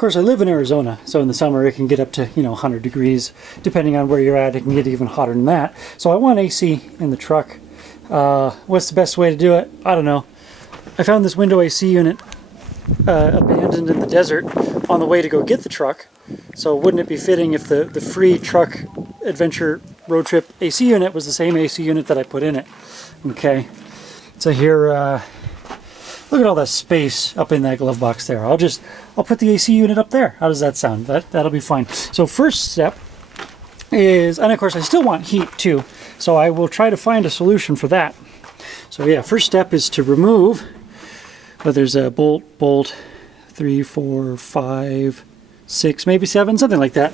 course, I live in Arizona, so in the summer it can get up to, 100 degrees. Depending on where you're at, it can get even hotter than that. So I want AC in the truck. What's the best way to do it? I don't know. I found this window AC unit abandoned in the desert on the way to go get the truck. So wouldn't it be fitting if the free truck adventure road trip AC unit was the same AC unit that I put in it? Okay. So here, look at all that space up in that glove box there. I'll put the AC unit up there. How does that sound? That'll be fine. So first step is, and of course I still want heat too, so I will try to find a solution for that. So yeah, first step is to remove, well, there's a bolt 3, 4, 5, 6, maybe 7, something like that.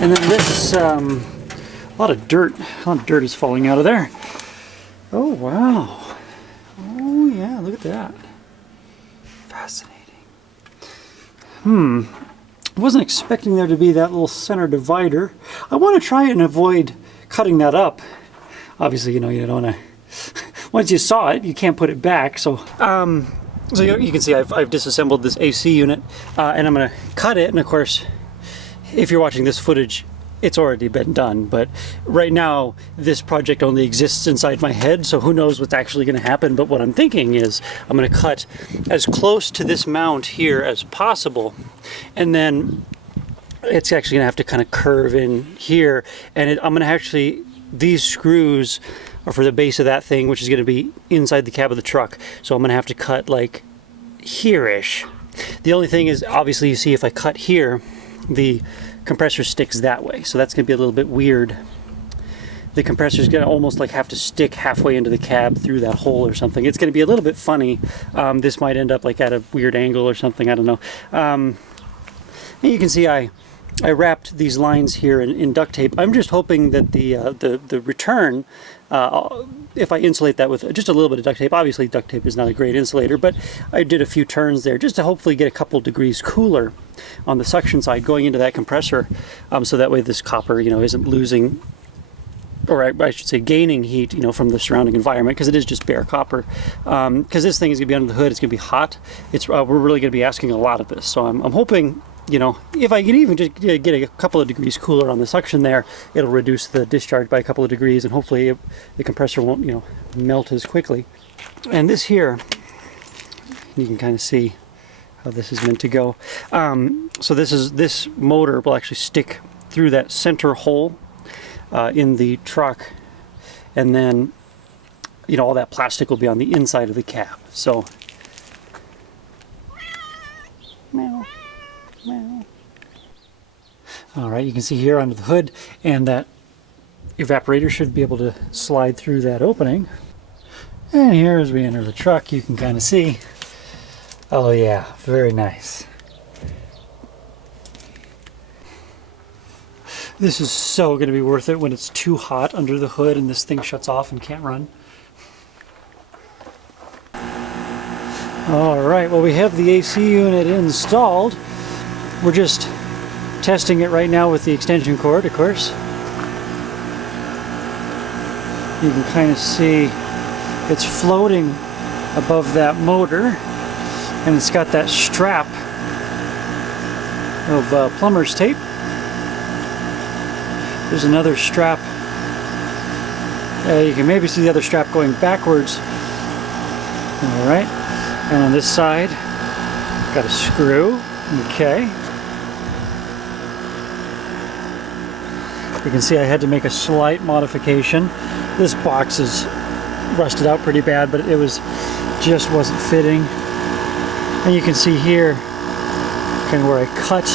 And then this, a lot of dirt is falling out of there. Oh wow. Oh yeah, look at that. Fascinating. I wasn't expecting there to be that little center divider. I want to try and avoid cutting that up. Obviously, you don't want to. Once you saw it, you can't put it back. So, so you can see I've disassembled this AC unit, and I'm going to cut it. And of course, if you're watching this footage, it's already been done. But right now, this project only exists inside my head, so who knows what's actually going to happen. But what I'm thinking is I'm going to cut as close to this mount here as possible, and then it's actually going to have to kind of curve in here, and I'm going to actually, these screws are for the base of that thing, which is going to be inside the cab of the truck. So I'm going to have to cut like here-ish. The only thing is, obviously, you see if I cut here, the compressor sticks that way. So that's going to be a little bit weird. The compressor is going to almost like have to stick halfway into the cab through that hole or something. It's going to be a little bit funny. This might end up like at a weird angle or something. I don't know. And you can see I wrapped these lines here in duct tape. I'm just hoping that the return, if I insulate that with just a little bit of duct tape, obviously duct tape is not a great insulator, but I did a few turns there just to hopefully get a couple degrees cooler on the suction side going into that compressor, so that way this copper, isn't losing, or I should say gaining heat, from the surrounding environment, because it is just bare copper. Because this thing is going to be under the hood, it's going to be hot. We're really going to be asking a lot of this, so I'm hoping, if I can even just get a couple of degrees cooler on the suction there, it'll reduce the discharge by a couple of degrees, and hopefully the compressor won't, melt as quickly. And this here, you can kind of see how this is meant to go. So this motor will actually stick through that center hole in the truck, and then, all that plastic will be on the inside of the cab. So, meow. All right, you can see here under the hood, and that evaporator should be able to slide through that opening. And here as we enter the truck, you can kind of see, oh yeah, very nice. This is so going to be worth it when it's too hot under the hood and this thing shuts off and can't run. All right, well, we have the AC unit installed. We're just testing it right now with the extension cord, of course. You can kind of see it's floating above that motor, and it's got that strap of plumber's tape. There's another strap. You can maybe see the other strap going backwards. All right, and on this side, got a screw. Okay. You can see I had to make a slight modification. This box is rusted out pretty bad, but it just wasn't fitting. And you can see here kind of where I cut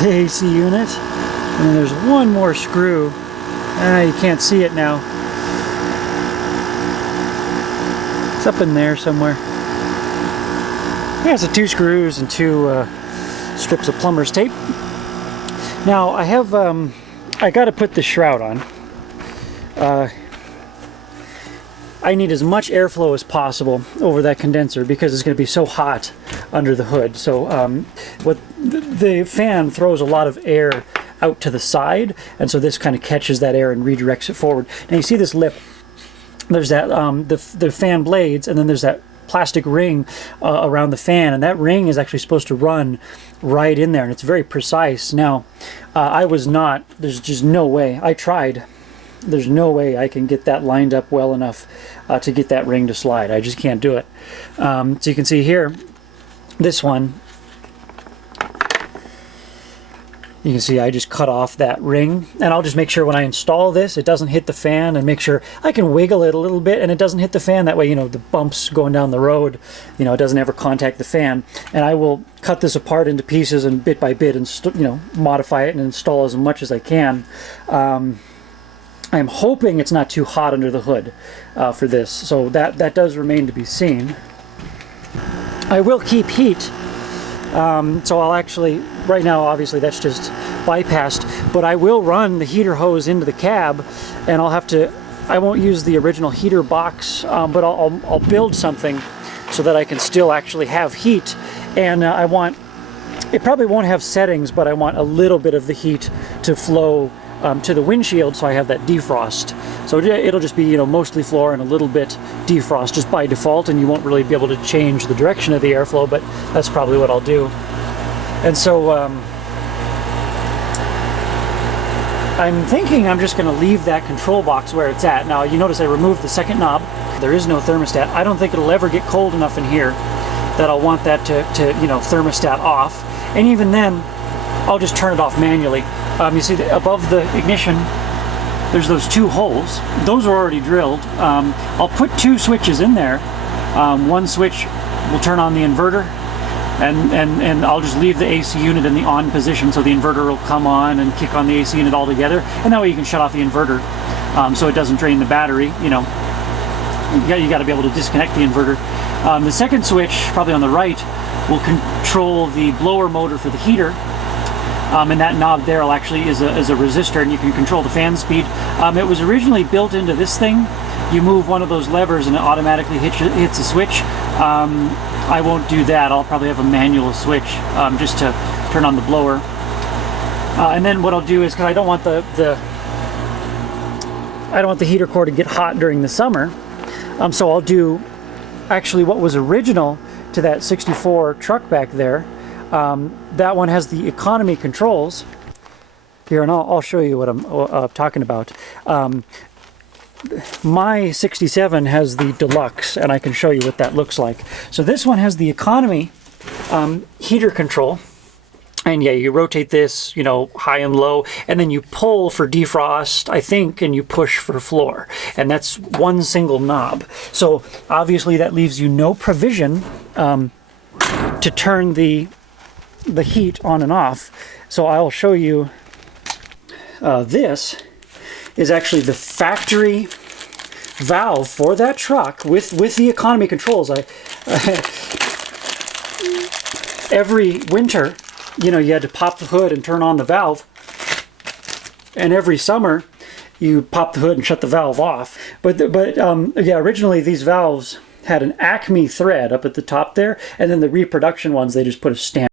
the AC unit. And then there's one more screw. You can't see it now. It's up in there somewhere. Yeah, so 2 screws and 2 strips of plumber's tape. Now I have, I got to put the shroud on. I need as much airflow as possible over that condenser because it's going to be so hot under the hood. So what the fan throws a lot of air out to the side, and so this kind of catches that air and redirects it forward. Now you see this lip. There's that the fan blades, and then there's that plastic ring around the fan, and that ring is actually supposed to run right in there, and it's very precise. Now, I was not, there's just no way, I tried, there's no way I can get that lined up well enough to get that ring to slide. I just can't do it. So you can see here, this one, you can see I just cut off that ring, and I'll just make sure when I install this it doesn't hit the fan, and make sure I can wiggle it a little bit and it doesn't hit the fan. That way, you know, the bumps going down the road, you know, it doesn't ever contact the fan. And I will cut this apart into pieces and bit by bit, and you know, modify it and install as much as I can. I'm hoping it's not too hot under the hood for this, so that does remain to be seen. I will keep heat. So I'll actually, right now obviously that's just bypassed, but I will run the heater hose into the cab, and I'll have to, I won't use the original heater box, but I'll build something so that I can still actually have heat. And I want, it probably won't have settings, but I want a little bit of the heat to flow to the windshield, so I have that defrost. So it'll just be, you know, mostly floor and a little bit defrost just by default, and you won't really be able to change the direction of the airflow, but that's probably what I'll do. And so I'm thinking I'm just going to leave that control box where it's at. Now you notice I removed the second knob. There is no thermostat. I don't think it'll ever get cold enough in here that I'll want that to you know, thermostat off. And even then, I'll just turn it off manually. You see above the ignition, there's those two holes. Those are already drilled. I'll put two switches in there. One switch will turn on the inverter, and I'll just leave the AC unit in the on position, so the inverter will come on and kick on the AC unit all together, and that way you can shut off the inverter so it doesn't drain the battery. You know, you got to be able to disconnect the inverter. The second switch, probably on the right, will control the blower motor for the heater. And that knob there actually is a resistor, and you can control the fan speed. It was originally built into this thing. You move one of those levers and it automatically hits a switch. I won't do that. I'll probably have a manual switch just to turn on the blower. And then what I'll do is, because I don't want the heater core to get hot during the summer, so I'll do actually what was original to that 64 truck back there. That one has the economy controls here, and I'll show you what I'm talking about. My 67 has the deluxe, and I can show you what that looks like. So this one has the economy heater control, and yeah, you rotate this, you know, high and low, and then you pull for defrost, I think, and you push for floor, and that's one single knob. So obviously that leaves you no provision to turn the heat on and off. So I'll show you, this is actually the factory valve for that truck with the economy controls. Every winter, you know, you had to pop the hood and turn on the valve, and every summer you pop the hood and shut the valve off. But yeah, originally these valves had an Acme thread up at the top there, and then the reproduction ones, they just put a stamp